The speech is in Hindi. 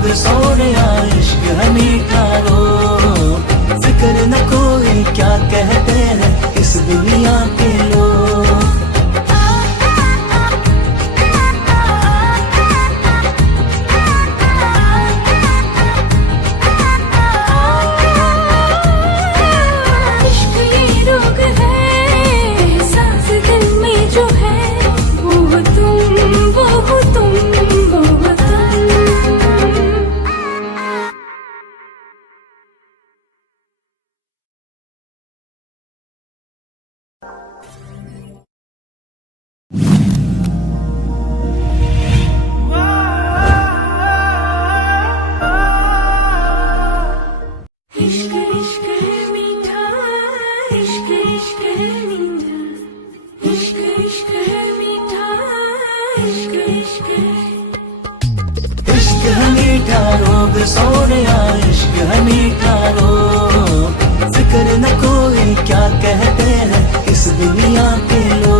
रोग सोने इश्क है मीठा रोग, फिक्र न कोई क्या कहते हैं इस दुनिया के लोग। इश्क है मीठा रोग सोने इश्क है मीठा रोग, फिक्र न कोई क्या कहते हैं इस दुनिया के लोग।